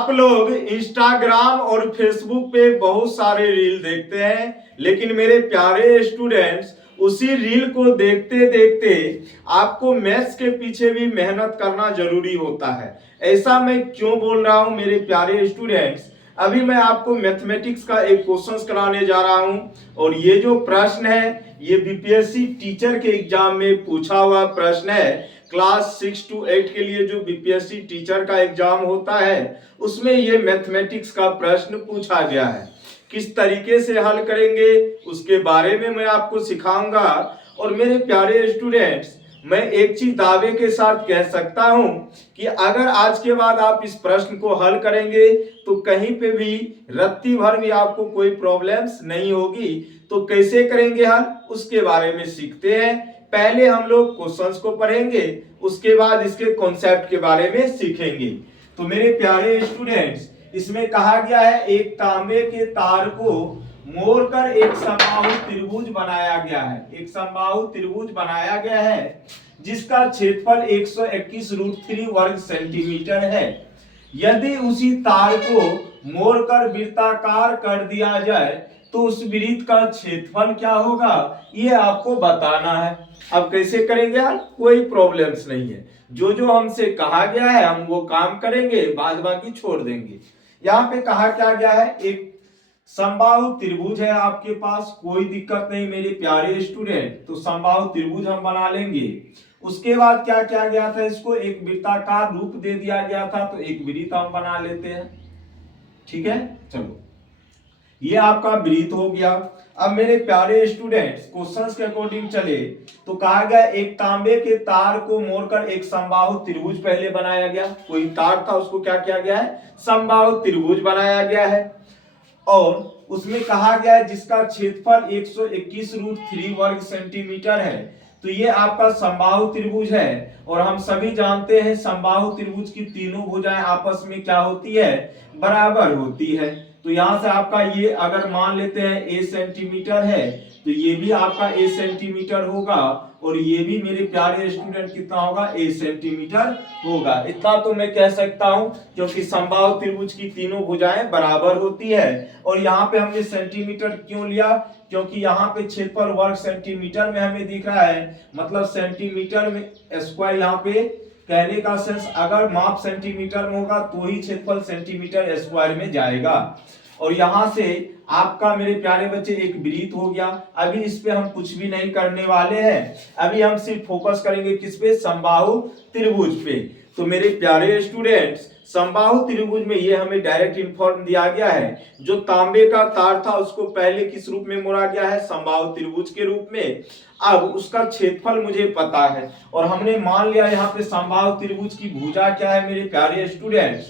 आप लोग इंस्टाग्राम और फेसबुक पे बहुत सारे रील देखते हैं, लेकिन मेरे प्यारे स्टूडेंट्स उसी रील को देखते देखते आपको मैथ्स के पीछे भी मेहनत करना जरूरी होता है। ऐसा मैं क्यों बोल रहा हूं मेरे प्यारे स्टूडेंट्स? अभी मैं आपको मैथमेटिक्स का एक क्वेश्चन कराने जा रहा हूं और ये जो प्रश्न है ये बीपीएससी टीचर के एग्जाम में पूछा हुआ प्रश्न है। क्लास 6 to 8 के लिए जो बीपीएससी टीचर का एग्जाम होता है उसमें ये मैथमेटिक्स का प्रश्न पूछा गया है। किस तरीके से हल करेंगे उसके बारे में मैं आपको सिखाऊंगा। और मेरे प्यारे स्टूडेंट्स, मैं एक चीज दावे के साथ कह सकता हूं कि अगर आज के बाद आप इस प्रश्न को हल करेंगे तो कहीं पे भी रत्ती भर भी आपको कोई प्रॉब्लम्स नहीं होगी। तो कैसे करेंगे हल उसके बारे में सीखते हैं। पहले हम लोग क्वेश्चंस को पढ़ेंगे, उसके बाद इसके कॉन्सेप्ट के बारे में सीखेंगे। तो मेरे प्यारे स्टूडेंट्स, इसमें कहा गया है एक तांबे के तार को मोड़कर एक समबाहु त्रिभुज बनाया गया है। एक समबाहु त्रिभुज बनाया गया है जिसका क्षेत्रफल 121√3 वर्ग सेंटीमीटर है। यदि उसी तार को मोड़कर वृत्ताकार कर दिया जाए तो उस वृत्त का क्षेत्रफल क्या होगा ये आपको बताना है। अब कैसे करेंगे यार, कोई प्रॉब्लम्स नहीं है। जो जो हमसे कहा गया है हम वो काम करेंगे, बाद बाकी छोड़ देंगे। यहाँ पे कहा क्या गया है, एक समबाहु त्रिभुज है आपके पास, कोई दिक्कत नहीं मेरे प्यारे स्टूडेंट। तो समबाहु त्रिभुज हम बना लेंगे। उसके बाद क्या किया गया था, इसको एक वृत्ताकार रूप दे दिया गया था, तो एक वृत्त हम बना लेते हैं। ठीक है, चलो ये आपका वृत्त हो गया। अब मेरे प्यारे स्टूडेंट्स क्वेश्चंस के अकॉर्डिंग चले तो कहा गया एक तांबे के तार को मोड़कर एक समबाहु त्रिभुज पहले बनाया गया। कोई तार था उसको क्या किया गया है, समबाहु त्रिभुज बनाया गया है। और उसमें कहा गया है जिसका क्षेत्रफल 121√3 वर्ग सेंटीमीटर है। तो ये आपका समबाहु त्रिभुज है और हम सभी जानते हैं समबाहु त्रिभुज की तीनों भुजाएं आपस में क्या होती है, बराबर होती है। तो यहां से आपका ये अगर मान लेते हैं a सेंटीमीटर है तो ये भी आपका a सेंटीमीटर होगा और ये भी मेरे प्यारे स्टूडेंट कितना होगा, a सेंटीमीटर होगा। इतना तो मैं कह सकता हूं क्योंकि समबाहु त्रिभुज की तीनों भुजाएं बराबर होती है। और यहाँ पे हमने सेंटीमीटर क्यों लिया, क्योंकि यहाँ पे क्षेत्रफल वर्ग सेंटीमीटर में हमें दिख रहा है, मतलब सेंटीमीटर में स्क्वायर। यहाँ पे कहने का सेंस अगर माप सेंटीमीटर में होगा तो ही क्षेत्रफल सेंटीमीटर स्क्वायर में जाएगा। और यहां से आपका मेरे प्यारे बच्चे एक वृत्त हो गया। अभी इस पे हम कुछ भी नहीं करने वाले हैं, अभी हम सिर्फ फोकस करेंगे किस पे, समबाहु त्रिभुज पे। तो मेरे प्यारे स्टूडेंट्स समबाहु त्रिभुज में ये हमें डायरेक्ट इन्फॉर्म दिया गया है, जो तांबे का तार था उसको पहले किस रूप में मोड़ा गया है, समबाहु त्रिभुज के रूप में। अब उसका क्षेत्रफल मुझे पता है और हमने मान लिया यहाँ पे समबाहु त्रिभुज की भुजा क्या है मेरे प्यारे स्टूडेंट्स,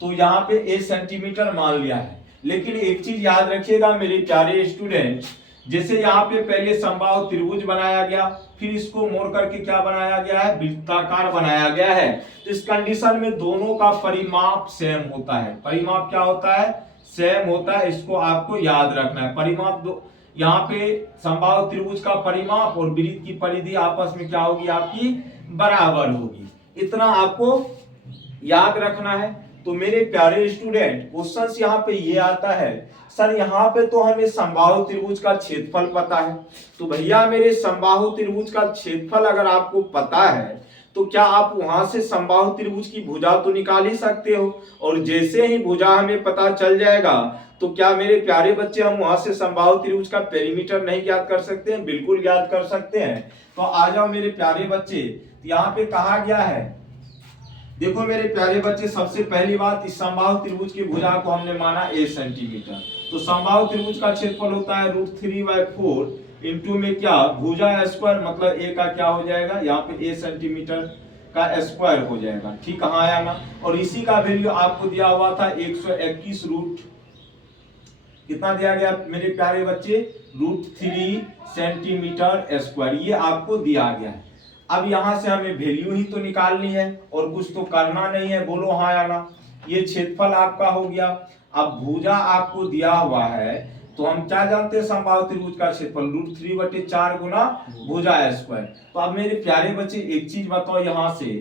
तो यहाँ पे a सेंटीमीटर मान लिया है। लेकिन एक चीज याद रखिएगा मेरे प्यारे स्टूडेंट्स, जैसे यहाँ पे पहले समबाहु त्रिभुज बनाया गया, फिर इसको मोड़ करके क्या बनाया गया है, वृत्ताकार बनाया गया है। तो इस कंडीशन में दोनों का परिमाप सेम होता है। परिमाप क्या होता है, सेम होता है। इसको आपको याद रखना है। परिमाप दो, यहाँ पे समबाहु त्रिभुज का परिमाप और वृत्त की परिधि आपस में क्या होगी, आपकी बराबर होगी। इतना आपको याद रखना है। तो मेरे प्यारे स्टूडेंट क्वेश्चंस यहाँ पे ये आता है, सर यहाँ पे तो हमें समबाहु त्रिभुज का क्षेत्रफल पता है। तो भैया मेरे समबाहु त्रिभुज का क्षेत्रफल अगर आपको पता है तो क्या आप वहां से समबाहु त्रिभुज की भुजा तो निकाल ही सकते हो। और जैसे ही भुजा हमें पता चल जाएगा तो क्या मेरे प्यारे बच्चे हम वहां से समबाहु त्रिभुज का पेरीमीटर नहीं ज्ञात कर सकते हैं, बिल्कुल ज्ञात कर सकते हैं। तो आ जाओ मेरे प्यारे बच्चे, यहाँ पे कहा गया है, देखो मेरे प्यारे बच्चे सबसे पहली बात, इस समबाहु त्रिभुज की भुजा को हमने माना a सेंटीमीटर। तो समबाहु त्रिभुज का क्षेत्रफल होता है √3/4 इंटू में क्या, भुजा स्क्वायर, मतलब a का क्या हो जाएगा, यहाँ पे a सेंटीमीटर का स्क्वायर हो जाएगा। ठीक, कहाँ आया ना। और इसी का वैल्यू आपको दिया हुआ था 121 रूट कितना दिया गया मेरे प्यारे बच्चे, √3 सेंटीमीटर स्क्वायर, ये आपको दिया गया है। अब यहां से हमें वैल्यू ही तो निकालनी है और कुछ तो करना नहीं है, बोलो हाँ या ना। ये क्षेत्रफल आपका हो गया। अब भुजा आपको दिया हुआ है तो हम क्या जानते हैं, समबाहु त्रिभुज का क्षेत्रफल √3/4 गुना भुजा स्क्वायर। तो अब मेरे प्यारे बच्चे एक चीज बताओ, यहां से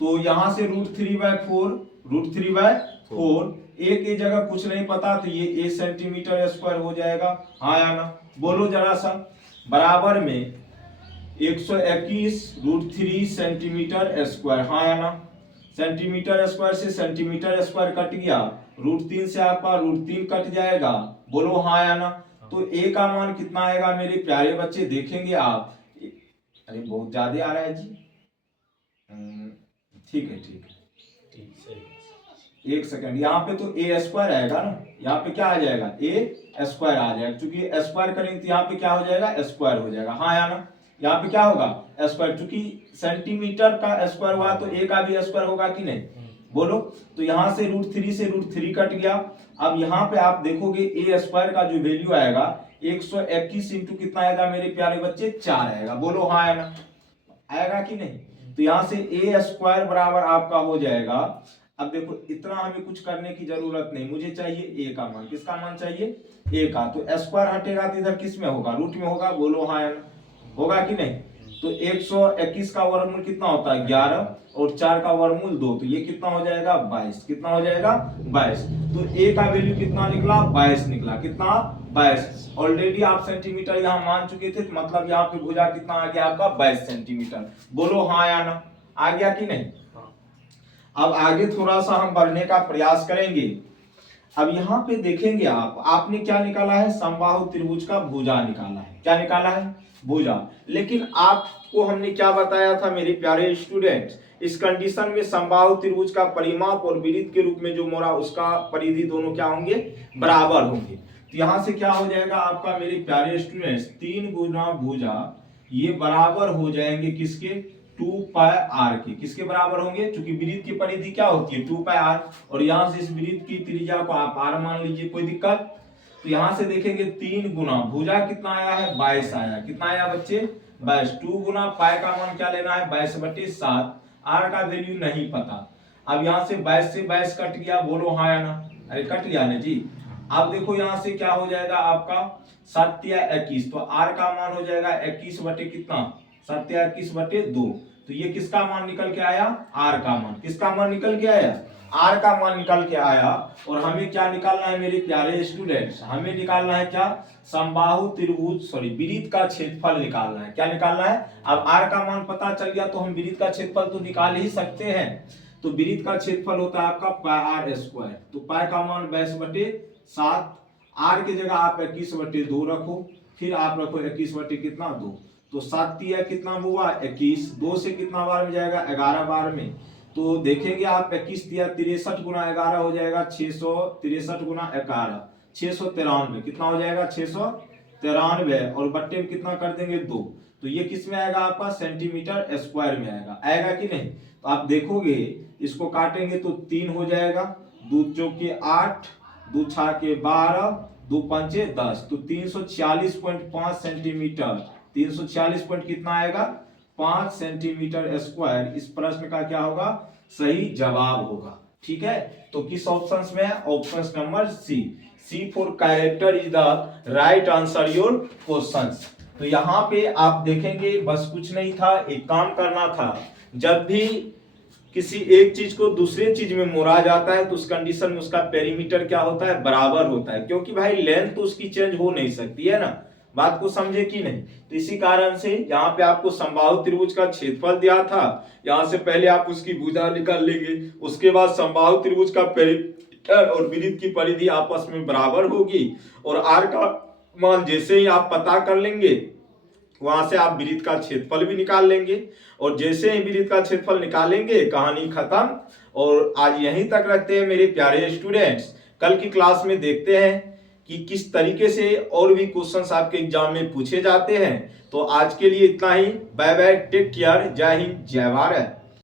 तो यहां से √3/4 √3/4। ए की जगह कुछ नहीं पता तो ये ए सेंटीमीटर स्क्वायर हो जाएगा, हाँ या ना, बोलो जरा सा। बराबर में 121 √3 सेंटीमीटर स्क्वायर, हाँ या ना। सेंटीमीटर स्क्वायर से सेंटीमीटर स्क्वायर कट गया, √3 से आपका √3 कट जाएगा, बोलो हाँ या ना। तो ए का मान कितना आएगा मेरे प्यारे बच्चे, देखेंगे आप। अरे बहुत ज्यादा आ रहा है जी, ठीक है ठीक है, एक सेकंड। यहाँ पे तो ए स्क्वायर आएगा ना, यहाँ पे क्या आ जाएगा, ए स्क्वायर आ जाएगा, क्योंकि स्क्वायर करेंगे तो यहाँ पे क्या हो जाएगा, स्क्वायर हो जाएगा, हाँ या ना। यहाँ पे क्या होगा, स्क्वायर, क्योंकि सेंटीमीटर का स्क्वायर हुआ तो ए का भी स्क्वायर होगा कि नहीं, बोलो। तो यहाँ से √3 से √3 कट गया। अब यहाँ पे आप देखोगे ए स्क्वायर का जो वैल्यू आएगा 121 इंटू कितना आएगा मेरे प्यारे बच्चे, 4 आएगा, बोलो हाँ या ना, आएगा कि नहीं। तो यहाँ से ए स्क्वायर बराबर आपका हो जाएगा। अब देखो इतना हमें कुछ करने की जरूरत नहीं, मुझे चाहिए ए का मान, किसका मान चाहिए, ए का। तो स्क्वायर हटेगा तो इधर किस में होगा, रूट में होगा, बोलो हाँ या ना, होगा कि नहीं। तो 121 का वर्गमूल कितना होता है, 11, और 4 का वर्गमूल 2, तो ये कितना हो जाएगा, 22। कितना हो जाएगा, 22। तो ए का वैल्यू कितना निकला, 22 निकला, कितना, 22। ऑलरेडी आप सेंटीमीटर यहाँ मान चुके थे, तो मतलब यहाँ पे भुजा कितना आ गया आपका, 22 सेंटीमीटर, बोलो हाँ या ना, आ गया कि नहीं। अब आगे थोड़ा सा हम बढ़ने का प्रयास करेंगे। अब यहाँ पे देखेंगे आपने क्या निकाला है, समबाहु त्रिभुज का भुजा निकाला है, क्या निकाला है, भुजा। लेकिन आपको हमने क्या बताया था मेरे प्यारे स्टूडेंट्स, इस कंडीशन में समबाहु त्रिभुज का परिमाप और विरित के रूप में जो मोड़ा उसका परिधि दोनों क्या होंगे, बराबर होंगे। तो यहाँ से क्या हो जाएगा आपका मेरे प्यारे स्टूडेंट्स, 3 गुना भुजा ये बराबर हो जाएंगे किसके, 2πr के, किसके बराबर होंगे, क्योंकि वृत्त की परिधि क्या होती है, 2πr, और यहाँ से इस वृत्त की त्रिज्या को आप r मान लीजिए, कोई दिक्कत। तो यहाँ से देखेंगे 3 गुना भुजा कितना आया है, 22 आया, कितना आया बच्चे, 22। 2 गुना पाई का मान क्या लेना है, 22/7, r का वैल्यू नहीं पता। अब यहाँ से 22 से 22 कट गया, बोलो हाँ या ना, अरे कट गया ना जी। अब देखो यहाँ से क्या हो जाएगा आपका 7 या 21, तो r का मान हो जाएगा 21 बटे कितना, 7 या 21/2। तो ये किसका मान निकल के आया, r का मान, किसका मान निकल के आया, r का मान निकल के आया। और हमें क्या निकालना है मेरे प्यारे स्टूडेंट्स, हमें निकालना है क्या, समबाहु त्रिभुज विरित का क्षेत्रफल निकालना है, क्या निकालना है। अब r का मान पता चल गया तो हम विरित का क्षेत्रफल तो निकाल ही सकते हैं। तो विरित का क्षेत्रफल होता है आपका πr², तो पाई का मान 22/7, r की जगह आप 21/2 रखो, फिर आप रखो 21/2, तो 7 या कितना हुआ 21, 2 से कितना बार में जाएगा, 11 बार में। तो देखेंगे आप 21 या 63 गुना 11 हो जाएगा 663 गुना 11, 693, कितना हो जाएगा 693, और बट्टे में कितना कर देंगे 2, तो ये किस में आएगा आपका, सेंटीमीटर स्क्वायर में आएगा, आएगा कि नहीं। तो आप देखोगे इसको काटेंगे तो 3 हो जाएगा, 2 चौके 8, 2 छाके 12, 2 पंचे 10, तो 346.5 सेंटीमीटर, 346 पॉइंट कितना आएगा, 5 सेंटीमीटर स्क्वायर इस प्रश्न का क्या होगा, सही जवाब होगा। ठीक है, तो किस ऑप्शन में है, option number C for character is the right answer your questions. तो यहाँ पे आप देखेंगे बस कुछ नहीं था, एक काम करना था, जब भी किसी एक चीज को दूसरे चीज में मोड़ा जाता है तो उस कंडीशन में उसका पेरीमीटर क्या होता है, बराबर होता है, क्योंकि भाई लेंथ तो उसकी चेंज हो नहीं सकती है ना, बात को समझे कि नहीं। तो इसी कारण से यहाँ पे आपको समबाहु त्रिभुज का क्षेत्रफल दिया था, यहाँ से पहले आप उसकी भुजा निकाल लेंगे, उसके बाद समबाहु त्रिभुज का पेरीमीटर और विरित की परिधि आपस में बराबर होगी, और r का मान जैसे ही आप पता कर लेंगे वहां से आप विरित का क्षेत्रफल भी निकाल लेंगे, और जैसे ही विरित का क्षेत्रफल निकालेंगे कहानी खत्म। और आज यहीं तक रखते हैं मेरे प्यारे स्टूडेंट्स, कल की क्लास में देखते हैं कि किस तरीके से और भी क्वेश्चंस आपके एग्जाम में पूछे जाते हैं। तो आज के लिए इतना ही, बाय बाय, टेक केयर, जय हिंद, जय भारत।